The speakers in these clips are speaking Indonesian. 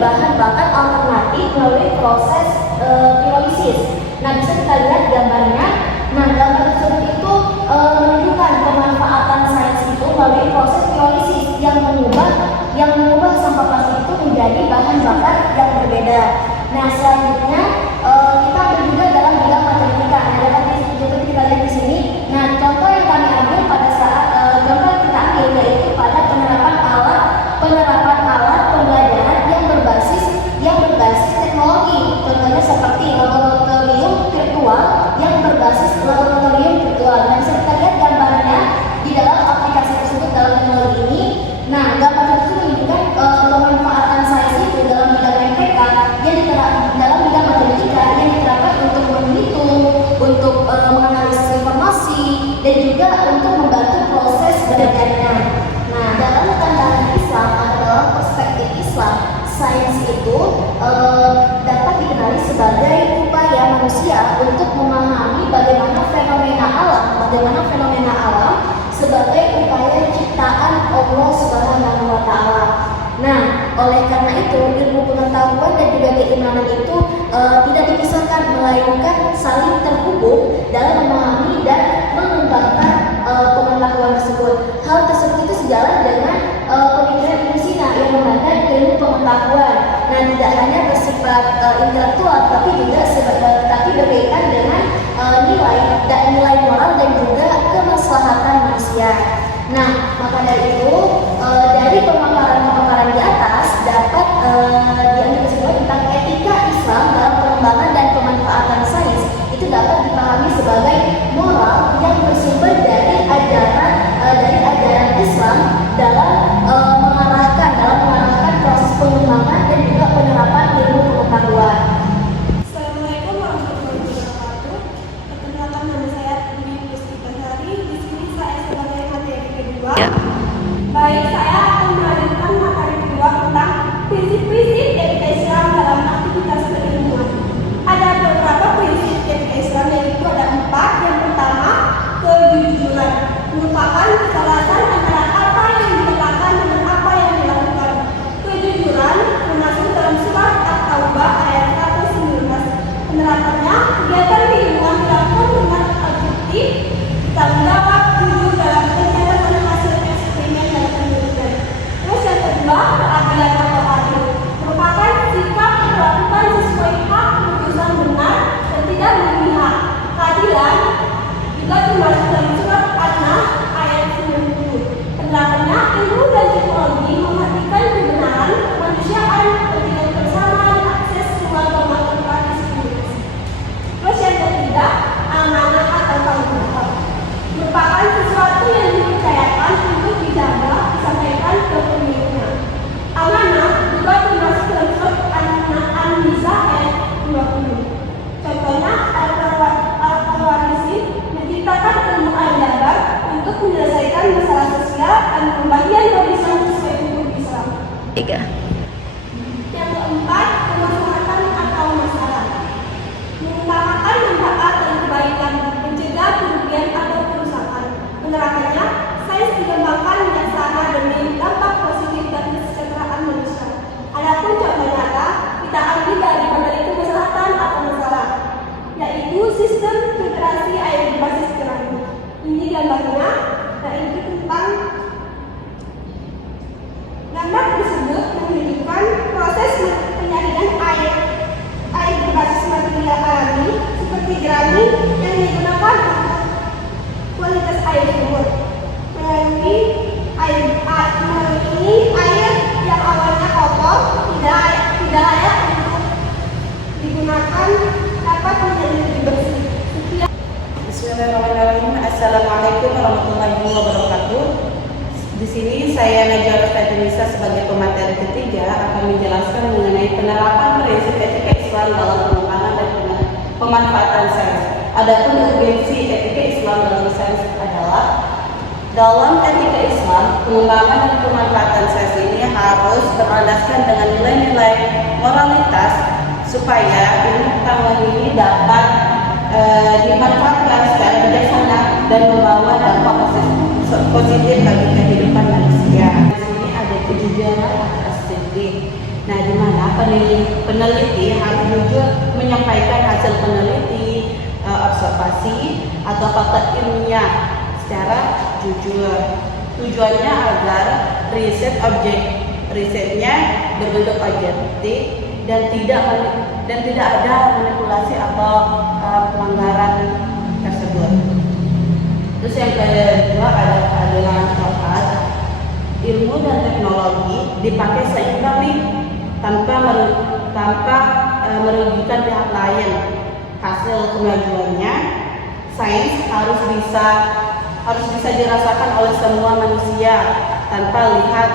bahan bakar alternatif melalui proses pirolisis. Nah, bisa kita lihat gambarnya. Nah, gambar tersebut itu menunjukkan pemanfaatan sains itu melalui proses pirolisis yang mengubah sampah plastik itu menjadi bahan bakar yang berbeda. Nah, selanjutnya kita ambil juga dalam bidang matematika. Nah, dapat kita lihat di sini. Nah, contoh yang kami ambil pada saat contoh yang kita ambil yaitu pada penerapan alat pembelajaran yang berbasis teknologi. Contohnya seperti laboratorium virtual yang berbasis laboratorium virtual. Nah, bisa kita lihat gambarnya di dalam aplikasi tersebut dalam teknologi ini. Nah, gambar tersebut menunjukkan pemanfaatan sains itu dalam bidang MPK dalam bidang matematika yang diterapkan untuk menghitung, untuk menganalisis informasi, dan juga untuk membantu proses belajarnya. Nah, dalam pandangan Islam atau dalam perspektif Islam, sains itu dapat dikenali sebagai upaya manusia untuk memahami bagaimana fenomena alam sebagai upaya ciptaan Allah Subhanahu wa Ta'ala. Nah, oleh karena itu ilmu pengetahuan dan juga keimanan itu tidak dipisahkan, melainkan saling terhubung dalam memahami dan mengembangkan pengetahuan tersebut. Hal tersebut itu sejalan dengan pemikiran Ibnu Sina yang memandang ilmu pengetahuan. Nah, tidak hanya bersifat intelektual, tapi juga berkaitan dengan nilai moral dan juga kemaslahatan manusia. Nah, maka dari itu dari pemaparan di atas dapat diambil kesimpulan tentang etika Islam dalam pengembangan dan pemanfaatan sains itu dapat dipahami sebagai moral yang bersumber dari ajaran Islam dalam mengarahkan proses pengembangan dan juga penerapan ilmu pengetahuan. Assalamualaikum warahmatullahi wabarakatuh. Perkenalkan, nama saya Dwi Puspitari. Di sini saya sebagai materi kedua. Baik, saya akan melanjutkan materi kedua tentang prinsip-prinsip etika Islam dalam aktivitas keilmuan. Ada beberapa prinsip etika Islam, yaitu ada 4. Yang pertama, kejujuran, merupakan kesalahan antara apa yang dikatakan dengan apa yang dilakukan. Kejujuran termasuk dalam surat At-Taubah ayat 119. Penerapannya, kegiatan keilmuan dilakukan dengan objektif, tanggung jawab, jujur dalam pencatatan hasil eksperimen dan penelitian. Terus yang kedua, keadilan atau adil, merupakan sikap melakukan sesuai hak, keputusan benar dan tidak memihak. Keadilan juga termasuk dalam surat An-Nahl ayat 90. Penerapannya, ilmu dan teknologi memperhatikan kebenaran, kemanusiaan, kepentingan bersama, dan akses ruang keamanan tanpa diskriminasi. Terus yang ketiga, amanah atau tanggung jawab, merupakan sesuatu yang dipercayakan untuk dijaga, disampaikan ke pemiliknya. Amanah juga termasuk dalam surat An-Nisa ayat 20. Contohnya, Al-Warisi menciptakan ilmu al-jabar untuk menyelesaikan masalah sosial dan pembagian warisan sesuai hukum Islam. 3. Yang keempat, kemaslahatan atau masalah, mengutamakan manfaat dan kebaikan, mencegah kerugian atau kerusakan. Penerapannya, sains dikembangkan bijaksana demi dampak positif dan kesejahteraan manusia. Adapun contoh nyata kita ambil dari kemaslahatan atau masalah, yaitu sistem filtrasi air berbasis keramik. Ini gambarnya, yaitu tentang gambar tersebut menunjukkan proses penyaringan air berbasis material alami seperti jerami yang digunakan untuk kualitas air sumur. Melalui air yang awalnya kotor tidak layak untuk digunakan dapat menjadi lebih bersih. Bismillahirrahmanirrahim. Assalamualaikum warahmatullahi wabarakatuh. Di sini saya Najwa Rosdinisa sebagai pemateri ketiga akan menjelaskan mengenai penerapan prinsip etika Islam dalam pengembangan dan pemanfaatan sains. Adapun urgensi etika Islam dalam sains adalah dalam etika Islam, pengembangan dan pemanfaatan sains ini harus berlandaskan dengan nilai-nilai moralitas supaya ilmu pengetahuan ini dapat dimanfaatkan secara bijaksana dan membawa dampak positif bagi kehidupan manusia. Di sini ada kejujuran atas sedih. Nah, di mana peneliti harus jujur menyampaikan hasil peneliti, observasi atau fakta ilmiah secara jujur. Tujuannya agar risetnya berbentuk objektif dan tidak ada manipulasi atau pelanggaran tersebut. Terus yang kedua ada keadilan tepat. Ilmu dan teknologi dipakai seimbang nih, tanpa merugikan pihak lain. Hasil kemajuannya, sains harus bisa dirasakan oleh semua manusia tanpa lihat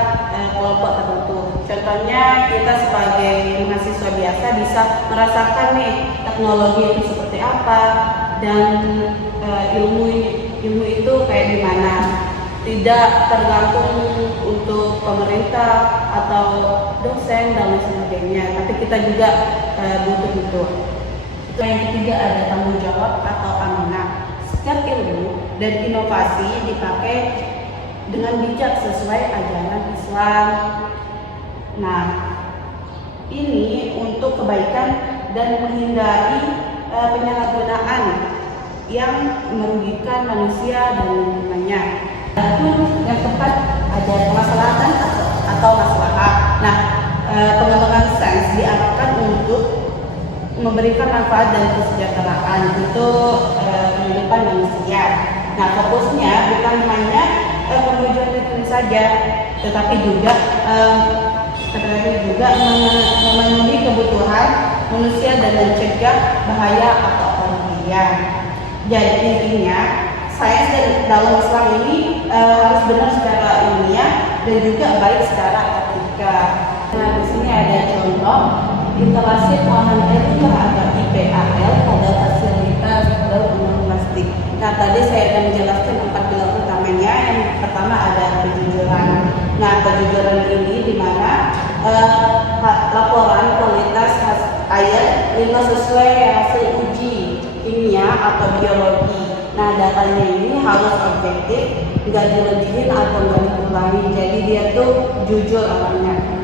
kelompok tertentu. Contohnya kita sebagai mahasiswa biasa bisa merasakan nih teknologi itu seperti apa dan ilmu itu kayak gimana. Tidak tergantung untuk pemerintah atau dosen dan lain sebagainya, tapi kita juga butuh itu. Yang ketiga ada tanggung jawab atau amanah. Setiap ilmu dan inovasi dipakai dengan bijak sesuai ajaran Islam. Nah, ini untuk kebaikan dan menghindari penyalahgunaan yang merugikan manusia dan lingkungannya. Adapun yang keempat ada kemaslahatan atau maslahat. Nah, pengembangan sains diarahkan untuk memberikan manfaat dan kesejahteraan untuk kehidupan manusia. Nah, fokusnya bukan hanya kemajuan teknis saja, tetapi juga memenuhi kebutuhan manusia dan mencegah bahaya atau kerugian. Jadi intinya sains dalam Islam ini harus benar secara ilmiah dan juga baik secara etika. Nah, di sini ada contoh instalasi pengolahan air atau IPAL pada fasilitas daur ulang plastik. Nah, tadi saya akan menjelaskan 4 pilar utamanya. Yang pertama ada kejujuran. Nah, kejujuran ini di mana laporan kualitas air sesuai hasil uji kimia atau biologi. Nah, datanya ini harus objektif, nggak dilebihin atau nggak dikurangi. Jadi dia tuh jujur orangnya.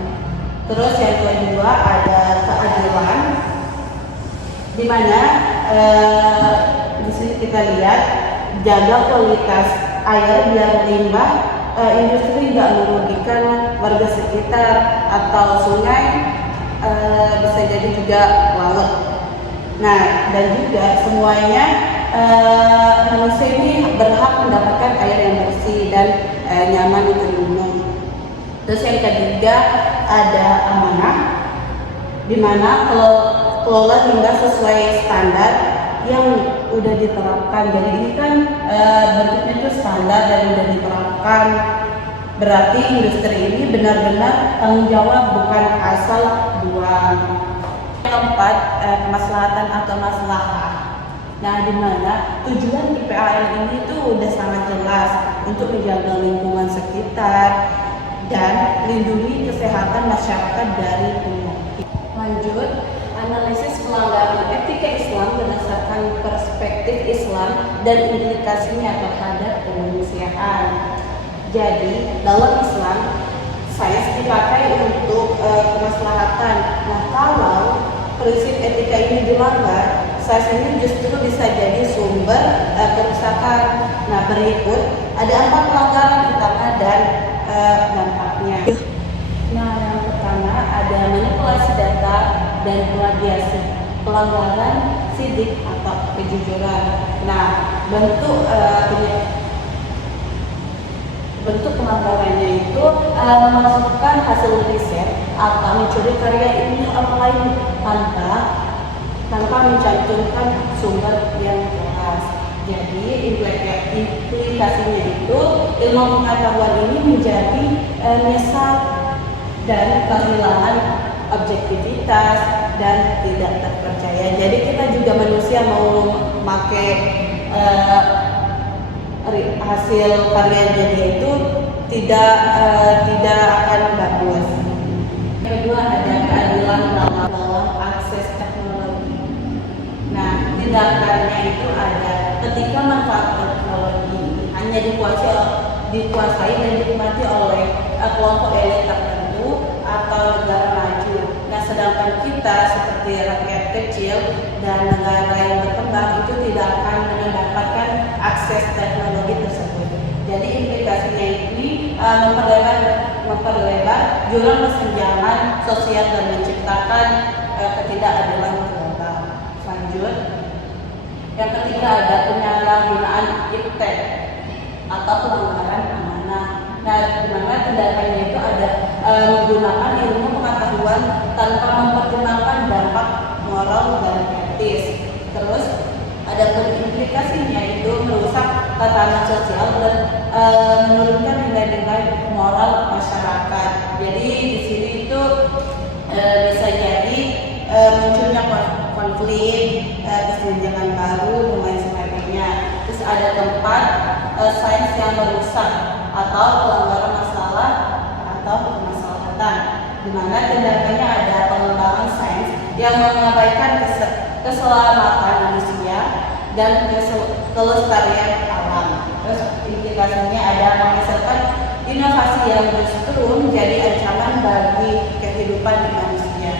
Terus yang kedua ada keadilan, di mana di sini kita lihat jaga kualitas air biar limbah industri nggak merugikan warga sekitar atau sungai, bisa jadi juga laut. Nah, dan juga semuanya manusia ini berhak mendapatkan air yang bersih dan nyaman untuk diminum. Terus yang ketiga ada amanah, di mana kelola limbah sesuai standar yang udah diterapkan. Jadi ini kan bentuknya itu standar dan udah diterapkan. Berarti industri ini benar-benar tanggung jawab, bukan asal buang. Yang keempat, kemaslahatan atau maslahah. Nah, di mana tujuan IPAL ini tuh udah sangat jelas untuk menjaga lingkungan sekitar dan lindungi kesehatan masyarakat dari penyakit. Lanjut, analisis pelanggaran etika Islam berdasarkan perspektif Islam dan implikasinya terhadap kemanusiaan. Jadi, dalam Islam, sains dipakai untuk kemaslahatan. Nah, kalau prinsip etika ini dilanggar, sains ini justru bisa jadi sumber kerusakan. Nah, berikut ada 4 pelanggaran utama dan dampaknya. Nah, yang pertama ada manipulasi data dan plagiasi, pelanggaran sidik atau kejujuran. Nah, bentuk pelanggarannya itu memasukkan hasil riset atau mencuri karya ilmiah orang lain tanpa mencantumkan sumber yang jelas. Jadi implikasinya itu ilmu pengetahuan ini menjadi nyesat dan kehilangan objektivitas dan tidak terpercaya. Jadi kita juga manusia mau memakai hasil karya dia itu tidak akan bagus. Yang kedua ada keadilan dalam akses teknologi. Nah, tindakannya itu ada ketika manfaat teknologi hanya dikuasai dan dinikmati oleh kelompok elit tertentu atau negara maju. sedangkan kita seperti rakyat kecil dan negara yang berkembang itu tidak akan mendapatkan akses teknologi tersebut. Jadi implikasinya ini memperlebar jurang kesenjangan sosial dan menciptakan ketidakadilan global. Lanjut. Yang ketiga ada penyalahgunaan iptek atau pelanggaran amanah. Nah, di mana tindakannya itu ada menggunakan ilmu pengetahuan tanpa mempertimbangkan dampak moral dan etis. Terus ada implikasinya itu merusak tatanan sosial dan menurunkan nilai-nilai moral masyarakat. Jadi di sini itu bisa jadi munculnya konflik, kesenjangan baru dan lain sebagainya. Terus ada tempat sains yang merusak atau pelanggaran masalah atau kemaslahatan, di mana tindakannya ada pengembangan sains yang mengabaikan keselamatan manusia dan kelestarian alam. Terus implikasinya ada menghasilkan inovasi yang justru menjadi ancaman bagi kehidupan manusia.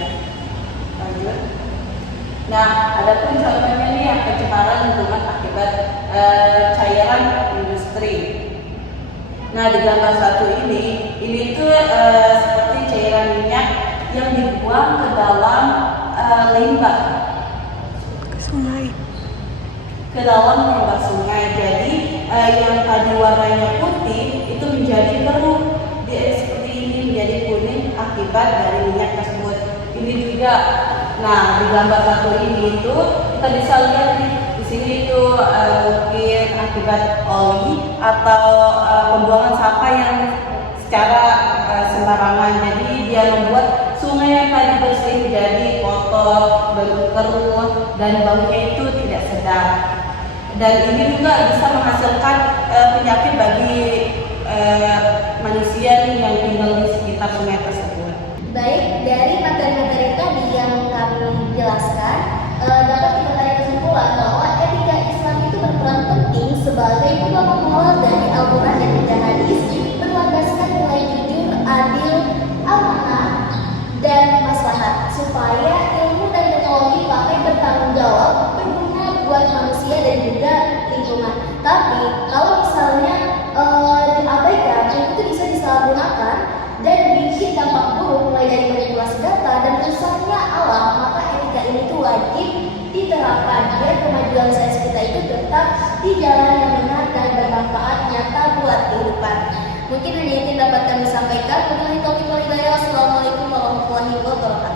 Lanjut. Nah, ada pun contohnya nih yang pencemaran lingkungan akibat cairan industri. Nah, di gambar satu ini tuh seperti cairan minyak yang dibuang ke dalam limbah ke dalam limbah sungai. Jadi yang tadi warnanya putih itu menjadi keruh, seperti ini menjadi kuning akibat dari minyak tersebut. Ini juga, nah di gambar satu ini itu kita bisa lihat nih, di sini itu mungkin akibat oli atau pembuangan sampah yang secara sembarangan. Jadi dia membuat sungai yang tadi bersih menjadi kotor, keruh, dan baunya itu tidak sedap. Dan ini juga bisa menghasilkan penyakit bagi manusia yang tinggal di sekitar sungai tersebut. Baik, dari materi-materi tadi yang kami jelaskan, dapat kita tarik kesimpulan bahwa etika Islam itu berperan penting sebagai pengawal moral dari Al-Quran dan juga hadis, berlandaskan nilai jujur, adil, amanah, dan maslahat, supaya ilmu dan teknologi pakai bertanggung jawab, berguna buat manusia dan juga lingkungan. Tapi kalau misalnya diabaikan, itu bisa disalahgunakan dan bikin dampak buruk mulai dari manipulasi data dan rusaknya alam, maka etika ini tuh wajib diterapkan biar kemajuan sains kita itu tetap di jalan yang benar dan bermanfaat nyata buat kehidupan. Mungkin hanya itu dapat kami sampaikan. Wabillahi taufiq wal hidayah. Wassalamualaikum warahmatullahi wabarakatuh.